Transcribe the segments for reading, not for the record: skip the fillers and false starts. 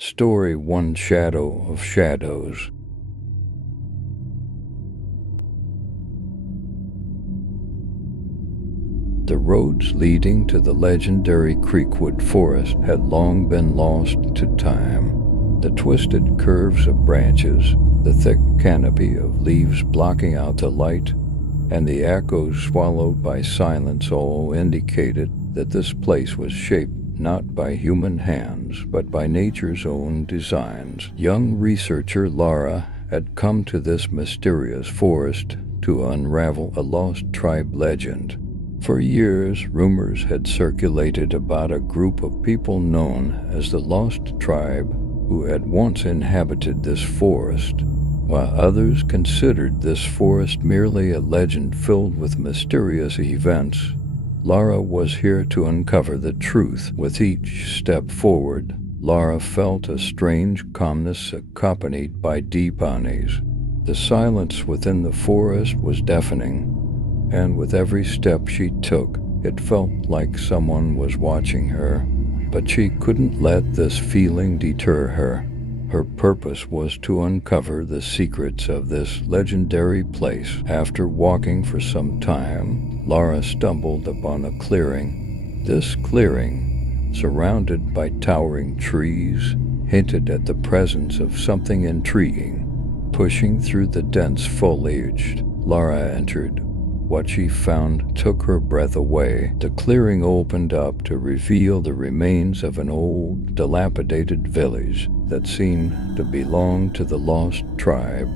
Story One Shadow of Shadows. The roads leading to the legendary Creekwood Forest had long been lost to time. The twisted curves of branches, the thick canopy of leaves blocking out the light, and the echoes swallowed by silence all indicated that this place was shaped not by human hands, but by nature's own designs. Young researcher Laura had come to this mysterious forest to unravel a lost tribe legend. For years, rumors had circulated about a group of people known as the Lost Tribe who had once inhabited this forest. While others considered this forest merely a legend filled with mysterious events, Laura was here to uncover the truth. With each step forward, Laura felt a strange calmness accompanied by deep unease. The silence within the forest was deafening, and with every step she took, it felt like someone was watching her. But she couldn't let this feeling deter her. Her purpose was to uncover the secrets of this legendary place. After walking for some time, Laura stumbled upon a clearing. This clearing, surrounded by towering trees, hinted at the presence of something intriguing. Pushing through the dense foliage, Laura entered. What she found took her breath away. The clearing opened up to reveal the remains of an old, dilapidated village that seemed to belong to the Lost Tribe.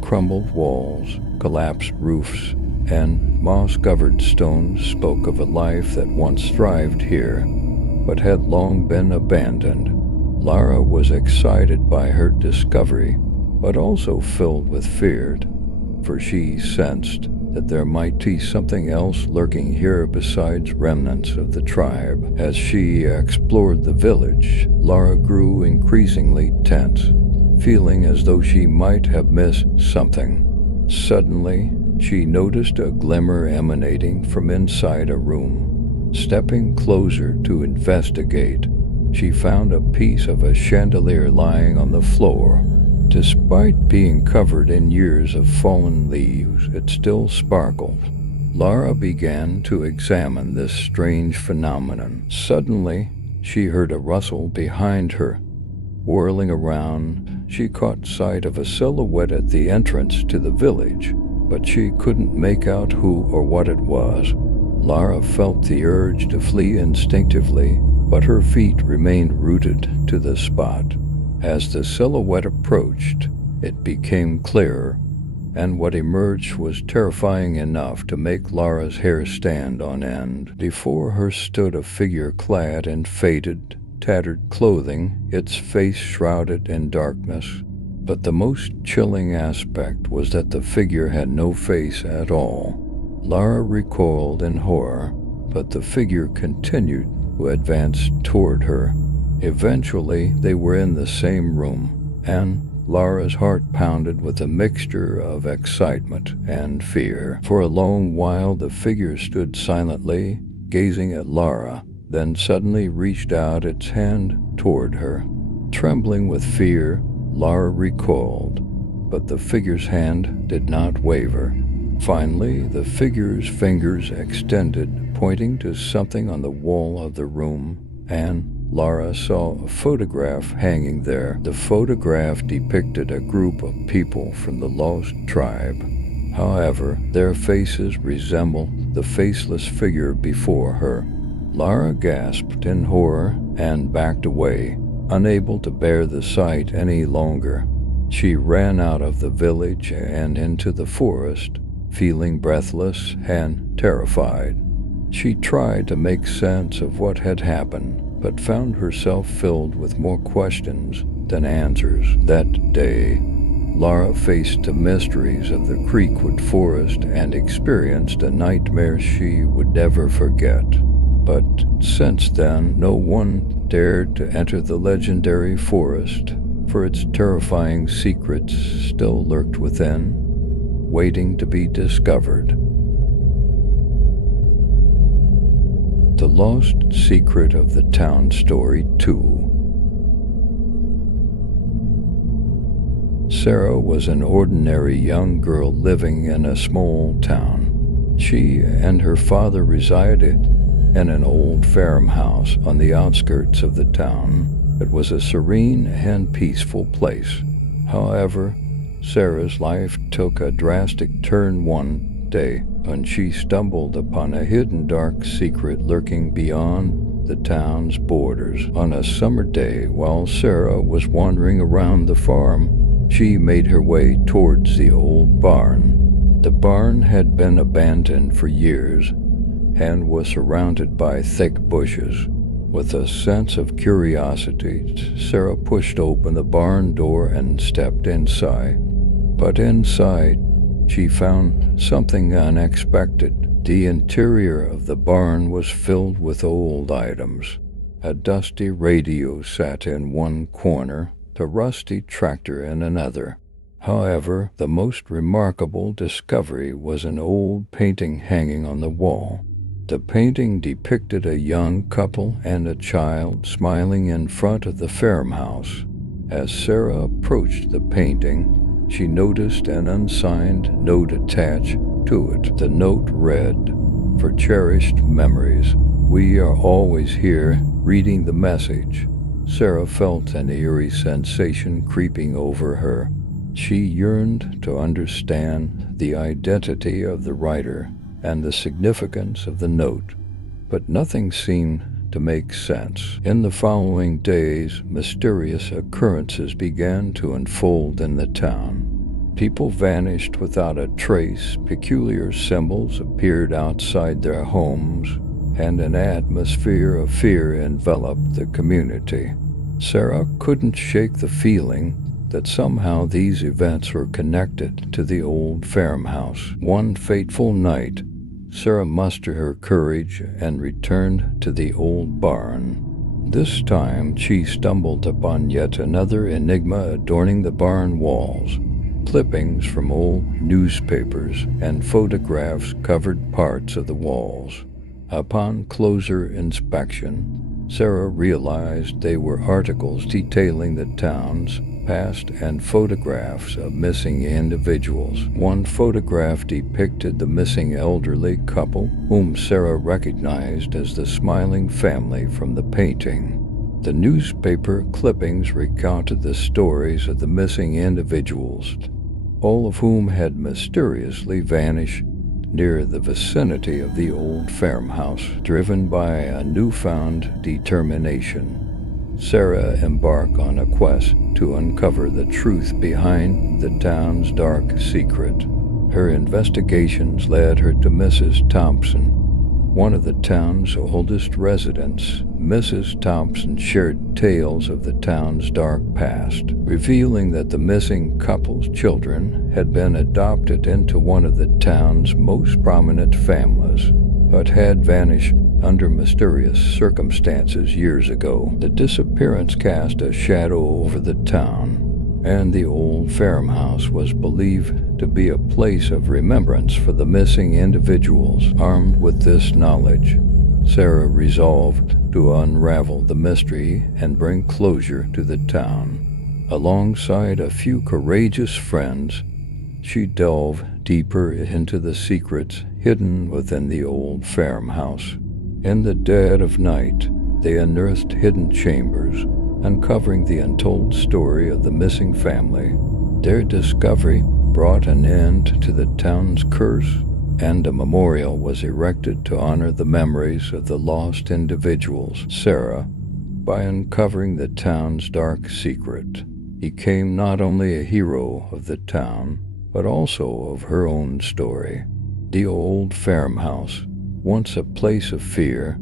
Crumbled walls, collapsed roofs, and moss-covered stones spoke of a life that once thrived here, but had long been abandoned. Lara was excited by her discovery, but also filled with fear, for she sensed that there might be something else lurking here besides remnants of the tribe. As she explored the village, Laura grew increasingly tense, feeling as though she might have missed something. Suddenly, she noticed a glimmer emanating from inside a room. Stepping closer to investigate, she found a piece of a chandelier lying on the floor. Despite being covered in years of fallen leaves, it still sparkled. Laura began to examine this strange phenomenon. Suddenly, she heard a rustle behind her. Whirling around, she caught sight of a silhouette at the entrance to the village, but she couldn't make out who or what it was. Laura felt the urge to flee instinctively, but her feet remained rooted to the spot. As the silhouette approached, it became clearer, and what emerged was terrifying enough to make Laura's hair stand on end. Before her stood a figure clad in faded, tattered clothing, its face shrouded in darkness. But the most chilling aspect was that the figure had no face at all. Lara recoiled in horror, but the figure continued to advance toward her. Eventually, they were in the same room, and Laura's heart pounded with a mixture of excitement and fear. For a long while, the figure stood silently, gazing at Laura, then suddenly reached out its hand toward her. Trembling with fear, Laura recoiled, but the figure's hand did not waver. Finally, the figure's fingers extended, pointing to something on the wall of the room, and Laura saw a photograph hanging there. The photograph depicted a group of people from the Lost Tribe. However, their faces resembled the faceless figure before her. Laura gasped in horror and backed away, unable to bear the sight any longer. She ran out of the village and into the forest, feeling breathless and terrified. She tried to make sense of what had happened, but found herself filled with more questions than answers. That day, Lara faced the mysteries of the Creekwood Forest and experienced a nightmare she would never forget. But since then, no one dared to enter the legendary forest, for its terrifying secrets still lurked within, waiting to be discovered. The Lost Secret of the Town Story 2. Sarah was an ordinary young girl living in a small town. She and her father resided in an old farmhouse on the outskirts of the town. It was a serene and peaceful place. However, Sarah's life took a drastic turn one day when she stumbled upon a hidden dark secret lurking beyond the town's borders. On a summer day, while Sarah was wandering around the farm, she made her way towards the old barn. The barn had been abandoned for years and was surrounded by thick bushes. With a sense of curiosity, Sarah pushed open the barn door and stepped inside. But inside, she found something unexpected. The interior of the barn was filled with old items. A dusty radio sat in one corner, the rusty tractor in another. However, the most remarkable discovery was an old painting hanging on the wall. The painting depicted a young couple and a child smiling in front of the farmhouse. As Sarah approached the painting, she noticed an unsigned note attached to it. The note read, "For cherished memories, we are always here reading the message." Sarah felt an eerie sensation creeping over her. She yearned to understand the identity of the writer and the significance of the note, but nothing seemed to make sense. In the following days, mysterious occurrences began to unfold in the town. People vanished without a trace, peculiar symbols appeared outside their homes, and an atmosphere of fear enveloped the community. Sarah couldn't shake the feeling that somehow these events were connected to the old farmhouse. One fateful night, Sarah mustered her courage and returned to the old barn. This time, she stumbled upon yet another enigma adorning the barn walls. Clippings from old newspapers and photographs covered parts of the walls. Upon closer inspection, Sarah realized they were articles detailing the town's past and photographs of missing individuals. One photograph depicted the missing elderly couple, whom Sarah recognized as the smiling family from the painting. The newspaper clippings recounted the stories of the missing individuals, all of whom had mysteriously vanished near the vicinity of the old farmhouse. Driven by a newfound determination, Sarah embarked on a quest to uncover the truth behind the town's dark secret. Her investigations led her to Mrs. Thompson, one of the town's oldest residents. Mrs. Thompson shared tales of the town's dark past, revealing that the missing couple's children had been adopted into one of the town's most prominent families, but had vanished under mysterious circumstances years ago. The disappearance cast a shadow over the town, and the old farmhouse was believed to be a place of remembrance for the missing individuals. Armed with this knowledge, Sarah resolved to unravel the mystery and bring closure to the town. Alongside a few courageous friends, she delved deeper into the secrets hidden within the old farmhouse. In the dead of night, they unearthed hidden chambers, uncovering the untold story of the missing family. Their discovery brought an end to the town's curse, and a memorial was erected to honor the memories of the lost individuals. Sarah, by uncovering the town's dark secret, became not only a hero of the town, but also of her own story. The old farmhouse, once a place of fear,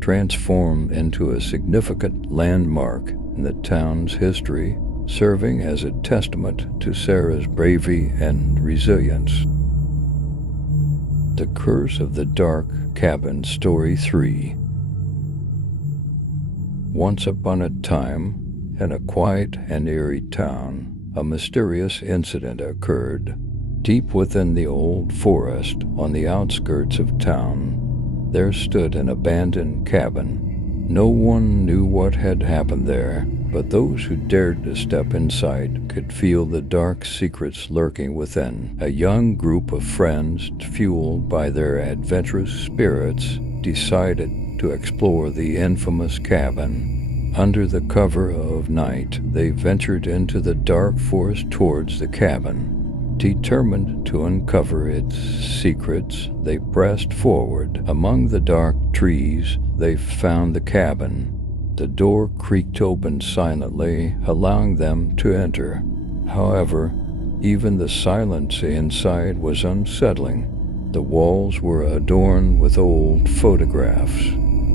transformed into a significant landmark in the town's history, serving as a testament to Sarah's bravery and resilience. The Curse of the Dark Cabin, Story 3. Once upon a time, in a quiet and eerie town, a mysterious incident occurred. Deep within the old forest on the outskirts of town, there stood an abandoned cabin. No one knew what had happened there, but those who dared to step inside could feel the dark secrets lurking within. A young group of friends, fueled by their adventurous spirits, decided to explore the infamous cabin. Under the cover of night, they ventured into the dark forest towards the cabin. Determined to uncover its secrets, they pressed forward. Among the dark trees, they found the cabin. The door creaked open silently, allowing them to enter. However, even the silence inside was unsettling. The walls were adorned with old photographs.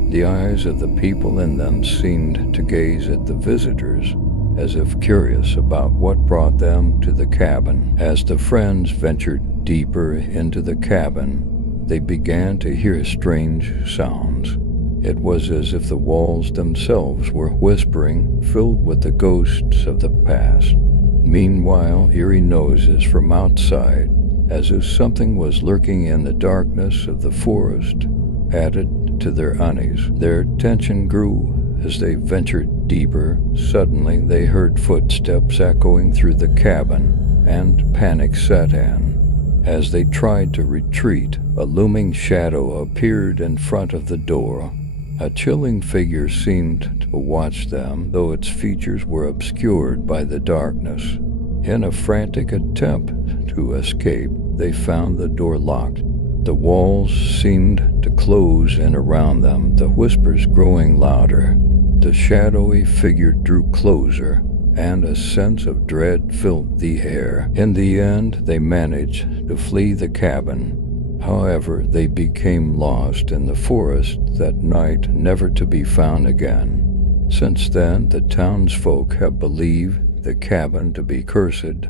The eyes of the people in them seemed to gaze at the visitors, as if curious about what brought them to the cabin. As the friends ventured deeper into the cabin, they began to hear strange sounds. It was as if the walls themselves were whispering, filled with the ghosts of the past. Meanwhile, eerie noises from outside, as if something was lurking in the darkness of the forest, added to their unease. Their tension grew as they ventured deeper. Suddenly, they heard footsteps echoing through the cabin, and panic set in. As they tried to retreat, a looming shadow appeared in front of the door. A chilling figure seemed to watch them, though its features were obscured by the darkness. In a frantic attempt to escape, they found the door locked. The walls seemed to close in around them, the whispers growing louder. The shadowy figure drew closer, and a sense of dread filled the air. In the end, they managed to flee the cabin. However, they became lost in the forest that night, never to be found again. Since then, the townsfolk have believed the cabin to be cursed,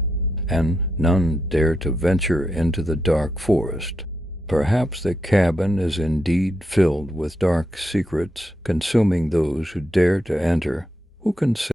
and none dare to venture into the dark forest. Perhaps the cabin is indeed filled with dark secrets, consuming those who dare to enter. Who can say?